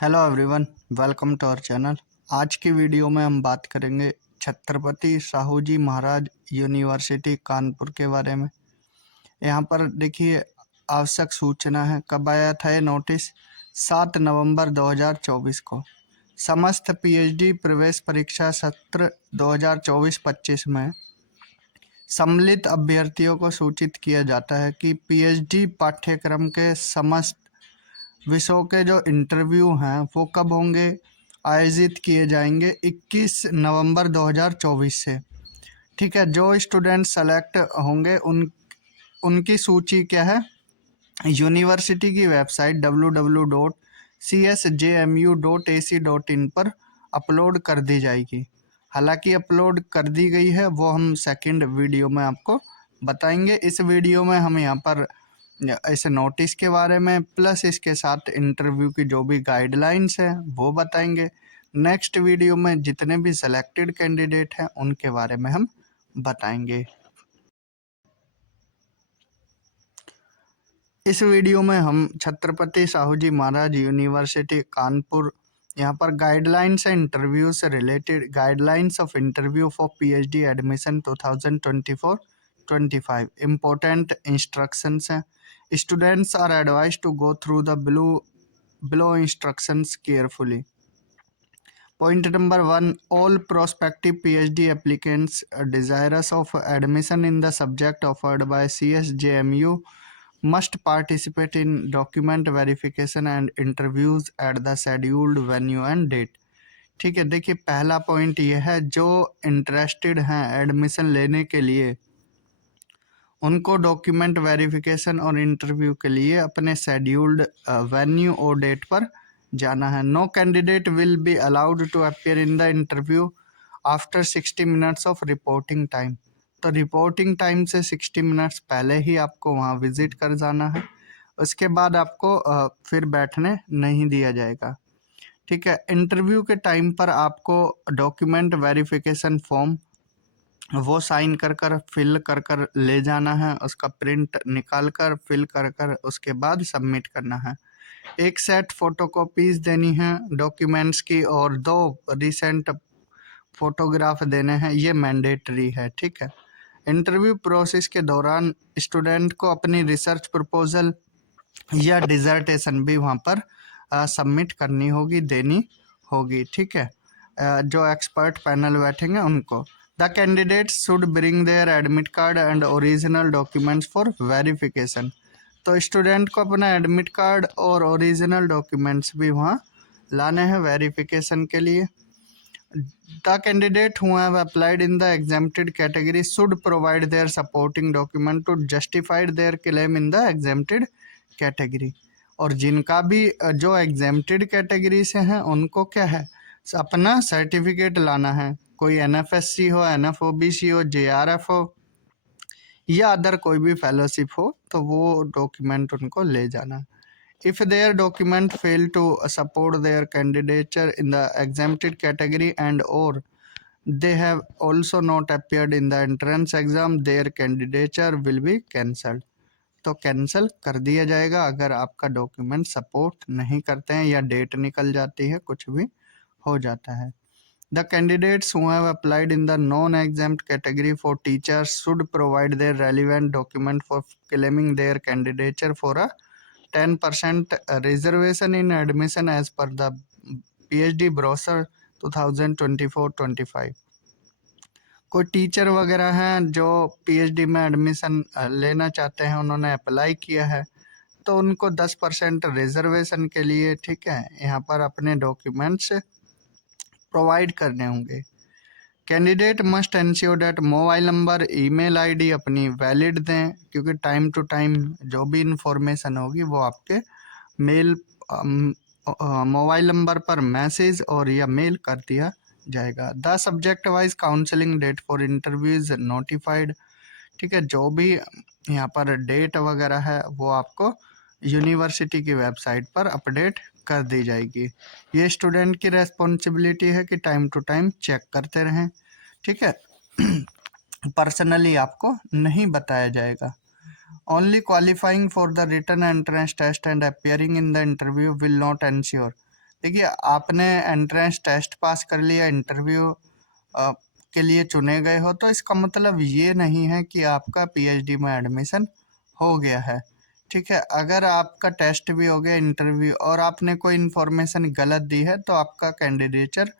Hello everyone, welcome to our channel. आज की video में हम बात करेंगे छत्रपति साहू जी महाराज यूनिवर्सिटी कानपुर के बारे में। यहाँ पर देखिए, आवश्यक सूचना है। कब आया था ये नोटिस? 7 नवंबर 2024 को। समस्त पीएचडी प्रवेश परीक्षा सत्र 2024-25 में सम्मिलित अभ्यर्थियों को सूचित किया जाता है कि पीएचडी पाठ्यक्रम के समस्त विषयों के जो इंटरव्यू हैं वो कब होंगे? आयोजित किए जाएंगे 21 नवंबर 2024 से। ठीक है, जो स्टूडेंट सेलेक्ट होंगे उनकी सूची क्या है? यूनिवर्सिटी की वेबसाइट www.csjmu.ac.in पर अपलोड कर दी जाएगी। हालांकि अपलोड कर दी गई है, वो हम सेकंड वीडियो में आपको बताएंगे। इस वीडियो में हम यहाँ पर ऐसे नोटिस के बारे में प्लस इसके साथ इंटरव्यू की जो भी गाइडलाइंस है वो बताएंगे। नेक्स्ट वीडियो में जितने भी सेलेक्टेड कैंडिडेट हैं उनके बारे में हम बताएंगे। इस वीडियो में हम छत्रपति साहू जी महाराज यूनिवर्सिटी कानपुर, यहाँ पर गाइडलाइंस है इंटरव्यू से related. Guidelines of interview for PhD admission 2024-25 important instructions हैं। Students are advise to go through the below instructions carefully. Point number 1, all prospective PhD applicants desirous of admission in the subject offered by CSJMU must participate in document verification and interviews at the scheduled venue and date. ठीक है, देखिए पहला point ये है, जो interested हैं admission लेने के लिए उनको डॉक्यूमेंट वेरिफिकेशन और इंटरव्यू के लिए अपने शेड्यूल्ड वेन्यू और डेट पर जाना है। No candidate will be allowed to appear in the interview after 60 minutes of reporting time. तो रिपोर्टिंग टाइम से 60 मिनट्स पहले ही आपको वहाँ विजिट कर जाना है। उसके बाद आपको फिर बैठने नहीं दिया जाएगा। ठीक है, इंटरव्यू के टाइम पर आपको डॉक्यूमेंट वेरिफिकेशन फॉर्म वो साइन कर फिल कर ले जाना है। उसका प्रिंट निकाल कर फिल कर उसके बाद सबमिट करना है। एक सेट फोटोकॉपीज देनी है डॉक्यूमेंट्स की और 2 रिसेंट फोटोग्राफ देने हैं, ये मैंडेटरी है। ठीक है, इंटरव्यू प्रोसेस के दौरान स्टूडेंट को अपनी रिसर्च प्रपोजल या डिजर्टेशन भी वहाँ पर सबमिट करनी होगी, देनी होगी। ठीक है, जो एक्सपर्ट पैनल बैठेंगे उनको। The candidate should bring their admit card and original documents for verification. तो स्टूडेंट को अपना एडमिट कार्ड और ओरिजिनल डॉक्यूमेंट्स भी वहाँ लाने हैं वेरिफिकेशन के लिए। The candidate who have applied in the exempted category should provide their supporting document to justify their claim in the exempted category. और जिनका भी जो एग्जेम्प्टेड कैटेगरी से हैं उनको क्या है, अपना सर्टिफिकेट लाना है। कोई एनएफएससी हो, एनएफओबीसी हो, जेआरएफ हो या अदर कोई भी फेलोशिप हो, तो वो डॉक्यूमेंट उनको ले जाना है। If their document fail to support their candidature in the exempted category and or they have also not appeared in the entrance exam, their candidature will be cancelled. तो कैंसिल कर दिया जाएगा अगर आपका डॉक्यूमेंट सपोर्ट नहीं करते हैं या डेट निकल जाती है, कुछ भी हो जाता है। The candidates who have applied in the non-exempt category for teachers should provide their relevant document for claiming their candidature for a 10% reservation in admission as per the PhD brochure 2024-25। कोई teacher वगैरह हैं जो PhD में admission लेना चाहते हैं, उन्होंने apply किया है, तो उनको 10% रिजर्वेशन के लिए, ठीक है, यहाँ पर अपने डॉक्यूमेंट्स प्रोवाइड करने होंगे। Candidate must ensure that mobile number, email ID अपनी वैलिड दें, क्योंकि टाइम टू टाइम जो भी इंफॉर्मेशन होगी वो आपके मेल मोबाइल नंबर पर मैसेज और या मेल कर दिया जाएगा। The subject wise counselling date for interview is notified. ठीक है, जो भी यहाँ पर डेट वगैरह है वो आपको यूनिवर्सिटी की वेबसाइट पर अपडेट कर दी जाएगी। ये स्टूडेंट की रेस्पॉन्सिबिलिटी है कि टाइम टू टाइम चेक करते रहें। ठीक है, पर्सनली आपको नहीं बताया जाएगा। Only qualifying for the written entrance test and appearing in the interview will not ensure देखिए आपने एंट्रेंस टेस्ट पास कर लिया, इंटरव्यू के लिए चुने गए हो, तो इसका मतलब ये नहीं है कि आपका पीएचडी में एडमिशन हो गया है। ठीक है, अगर आपका टेस्ट भी हो गया, इंटरव्यू, और आपने कोई इन्फॉर्मेशन गलत दी है तो आपका कैंडिडेचर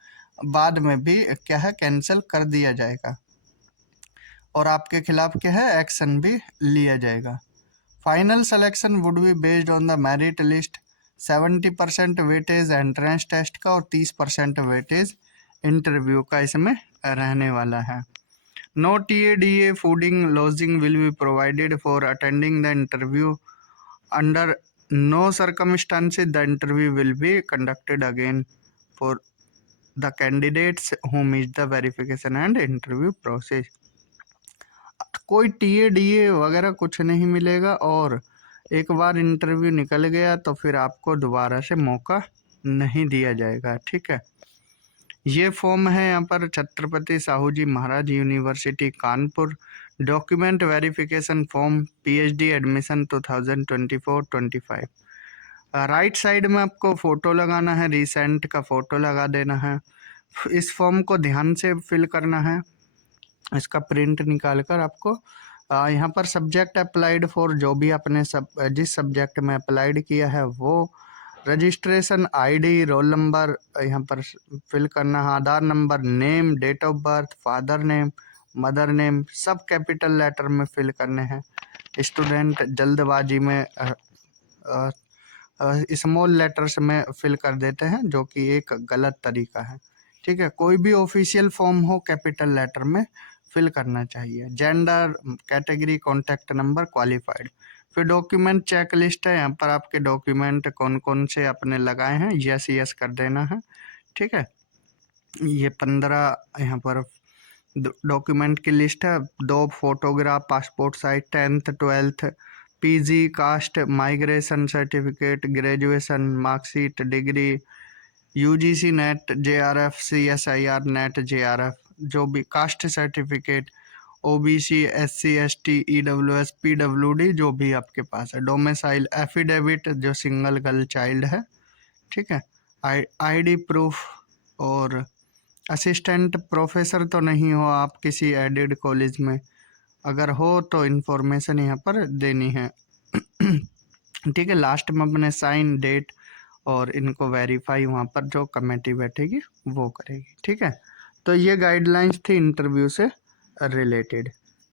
बाद में भी क्या है कैंसिल कर दिया जाएगा और आपके खिलाफ क्या है एक्शन भी लिया जाएगा। Final selection would be based on the merit list. 70% weightage entrance test का और 30% वेटेज इंटरव्यू का इसमें रहने वाला है। No TADA fooding lodging will be provided for attending the interview. Under no circumstances the interview will be conducted again for the candidates who miss the verification and interview process. कोई TADA वगैरह कुछ नहीं मिलेगा, और एक बार interview निकल गया तो फिर आपको दोबारा से मौका नहीं दिया जाएगा। ठीक है, ये फॉर्म है यहाँ पर Chhatrapati Shahu ji Maharaj university Kanpur, document verification form PhD admission 2024-25। Right side में आपको फ़ोटो लगाना है, रिसेंट का फ़ोटो लगा देना है। इस फॉर्म को ध्यान से फिल करना है, इसका प्रिंट निकाल कर आपको यहाँ पर सब्जेक्ट अप्लाइड फॉर, जो भी आपने जिस सब्जेक्ट में अप्लाइड किया है वो, रजिस्ट्रेशन ID, रोल नंबर यहाँ पर फिल करना है, Aadhaar number, name, date of birth, father name, mother name, सब कैपिटल लेटर में फिल करने हैं। स्टूडेंट जल्दबाजी में स्मॉल लेटर्स में फिल कर देते हैं, जो कि एक गलत तरीका है। ठीक है, कोई भी ऑफिशियल फॉर्म हो कैपिटल लेटर में फिल करना चाहिए। Gender, category, contact number, qualified. फिर डॉक्यूमेंट चेक लिस्ट है, यहाँ पर आपके डॉक्यूमेंट कौन कौन से आपने लगाए हैं यस यस कर देना है। ठीक है, ये 15 यहाँ पर डॉक्यूमेंट की लिस्ट है। 2 photograph, passport size, 10th 12th, PG, caste, migration certificate, graduation marksheet, degree, UGC net, JRF, CSIR net, JRF, जो भी caste certificate, OBC, SC ST, EWS, PWD, जो भी आपके पास है। डोमिसाइल एफिडेविट, जो सिंगल गर्ल चाइल्ड है। ठीक है, ID प्रूफ, और असिस्टेंट प्रोफेसर तो नहीं हो आप किसी एडेड कॉलेज में, अगर हो तो इन्फॉर्मेशन यहाँ पर देनी है। ठीक है, लास्ट में अपने साइन, डेट, और इनको वेरीफाई वहाँ पर जो कमेटी बैठेगी वो करेगी। ठीक है, तो ये गाइडलाइंस थी इंटरव्यू से रिलेटेड।